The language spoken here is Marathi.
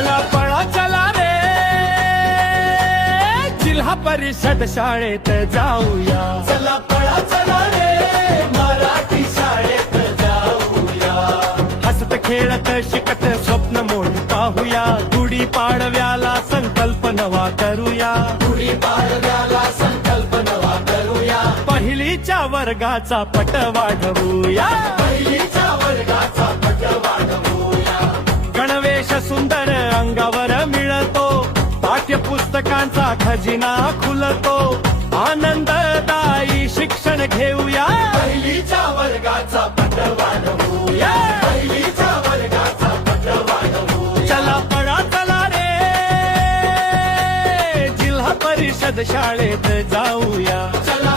चला पळा चला रे जिल्हा परिषद शाळेत जाऊया. चला पळा चला रे मराठी शाळेत जाऊया. हसत खेळत शिकत स्वप्न मोठी पाहूया. गुढी पाडव्याला संकल्प नवा करूया. गुढी पाडव्याला संकल्प नवा करूया. पहिलीच्या वर्गाचा पट वाढवूया. पहिलीच्या वर्गाचा पट वाढवूया. गणवेश सुंदर अंगावर मिळतो. पाठ्यपुस्तकांचा खजिना खुलतो. आनंददायी शिक्षण घेऊया. पहिलीच्या वर्गाचा पट वाढवूया. पहिलीच्या वर्गाचा पट वाढवूया. चला पळा चला रे जिल्हा परिषद शाळेत जाऊया. चला